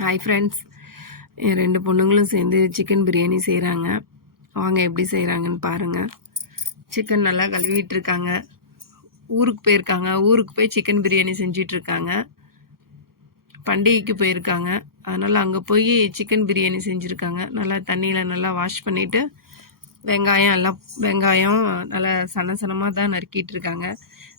Hi friends, என் 2 பொண்ணுங்களும் சேர்ந்து chicken biryani செய்கிறாங்க. வாங்க எப்படி செய்கிறாங்கன்னு பாருங்கள். சிக்கன் நல்லா கழுவிட்டு இருக்காங்க. ஊருக்கு போயிருக்காங்க. ஊருக்கு போய் சிக்கன் பிரியாணி செஞ்சிட்ருக்காங்க. பண்டிகைக்கு போயிருக்காங்க. அதனால் அங்கே போய் சிக்கன் பிரியாணி செஞ்சுருக்காங்க. நல்லா தண்ணியில் நல்லா வாஷ் பண்ணிவிட்டு வெங்காயம் நல்லா சனமாக தான் நறுக்கிட்டு இருக்காங்க.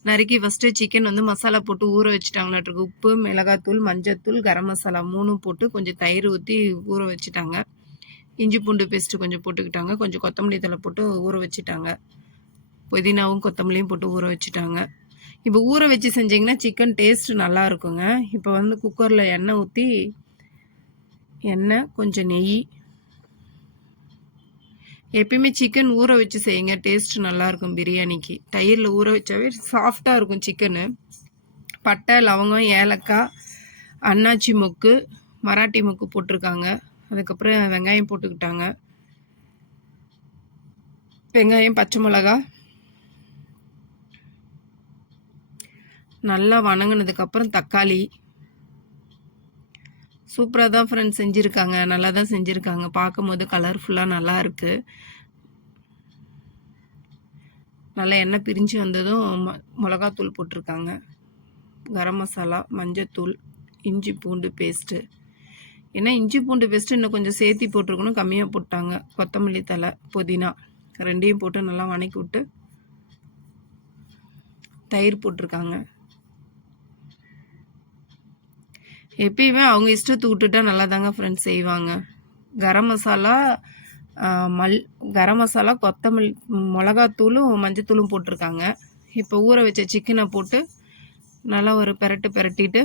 நறுக்கி ஃபஸ்ட்டு சிக்கன் வந்து மசாலா போட்டு ஊற வச்சுட்டாங்களாட்டிருக்கு. உப்பு, மிளகாத்தூள், மஞ்சத்தூள், கரம் மசாலா 3 போட்டு கொஞ்சம் தயிர் ஊற்றி ஊற வச்சுட்டாங்க. இஞ்சி பூண்டு பேஸ்ட்டு கொஞ்சம் போட்டுக்கிட்டாங்க. கொஞ்சம் கொத்தமல்லி தழை போட்டு ஊற வச்சுட்டாங்க. புதினாவும் கொத்தமல்லியும் போட்டு ஊற வச்சுட்டாங்க. இப்போ ஊற வச்சு செஞ்சிங்கன்னா சிக்கன் டேஸ்ட் நல்லா இருக்குங்க. இப்போ வந்து குக்கரில் எண்ணெய் ஊற்றி கொஞ்சம் நெய். எப்பயுமே சிக்கன் ஊற வச்சு செய்யுங்க, டேஸ்ட் நல்லாயிருக்கும் பிரியாணிக்கு. தயிரில் ஊற வச்சாவே சாஃப்டாக இருக்கும் சிக்கனு. பட்டை, லவங்கம், ஏலக்காய், அன்னாச்சி மொக்கு, மராட்டி மொக்கு போட்டிருக்காங்க. அதுக்கப்புறம் வெங்காயம் போட்டுக்கிட்டாங்க. வெங்காயம், பச்சை மிளகா நல்லா வணங்கினதுக்கப்புறம் தக்காளி. சூப்பராக தான் ஃப்ரெண்ட்ஸ் செஞ்சுருக்காங்க. நல்லா தான் செஞ்சுருக்காங்க. பார்க்கும்போது கலர்ஃபுல்லாக நல்லா இருக்குது. நல்லா எண்ணெய் பிரிஞ்சு வந்ததும் மிளகாத்தூள் போட்டிருக்காங்க. கரம் மசாலா, மஞ்சத்தூள், இஞ்சி பூண்டு பேஸ்ட்டு. ஏன்னா இஞ்சி பூண்டு பேஸ்ட்டு இன்னும் கொஞ்சம் சேர்த்தி போட்டிருக்கணும், கம்மியாக போட்டாங்க. கொத்தமல்லி தழை, புதினா 2யும் போட்டு நல்லா வணக்கி விட்டு தயிர் போட்டிருக்காங்க. எப்பயுமே அவங்க இஷ்டத்துக்கு விட்டுட்டா நல்லா தாங்க ஃப்ரெண்ட்ஸ் செய்வாங்க. கரம் மசாலா, கொத்தமல்லி, மிளகாத்தூளும் மஞ்சத்தூளும் போட்டிருக்காங்க. இப்போ ஊற வச்ச சிக்கனை போட்டு நல்லா ஒரு பெரட்டிட்டு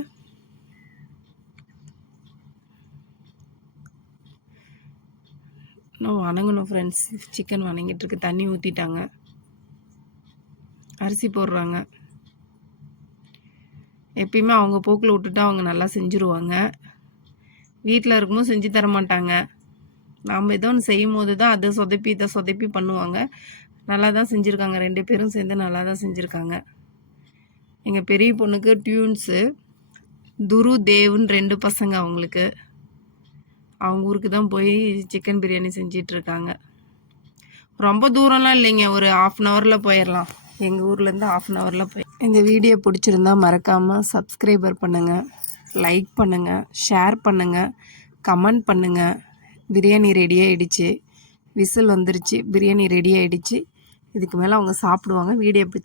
இன்னும் வணங்கணும் ஃப்ரெண்ட்ஸ். சிக்கன் வணங்கிட்டு இருக்கு. தண்ணி ஊற்றிட்டாங்க. அரிசி போடுறாங்க. எப்பயுமே அவங்க போக்கில் விட்டுட்டு அவங்க நல்லா செஞ்சுருவாங்க. வீட்டில் இருக்கும்போது செஞ்சு தர மாட்டாங்க. நாம் ஏதோ ஒன்று செய்யும் போது தான் அதை சொதப்பி பண்ணுவாங்க. நல்லா தான் செஞ்சுருக்காங்க. 2 பேரும் சேர்ந்து நல்லா தான் செஞ்சுருக்காங்க. எங்கள் பெரிய பொண்ணுக்கு டியூன்ஸு, துரு, தேவுன்னு 2 பசங்க அவங்களுக்கு. அவங்க ஊருக்கு தான் போய் சிக்கன் பிரியாணி செஞ்சிட்ருக்காங்க. ரொம்ப தூரம்லாம் இல்லைங்க, ஒரு 1/2 ஹவரில் போயிடலாம். எங்கள் ஊர்லேருந்து 1/2 ஹவரில் போய். இந்த வீடியோ பிடிச்சிருந்தா மறக்காமல் சப்ஸ்கிரைபர் பண்ணுங்கள், லைக் பண்ணுங்கள், ஷேர் பண்ணுங்கள், கமெண்ட் பண்ணுங்கள். பிரியாணி ரெடி ஆகிடுச்சு. விசில் வந்துருச்சு. பிரியாணி ரெடி ஆகிடுச்சு. இதுக்கு மேலே அவங்க சாப்பிடுவாங்க. வீடியோ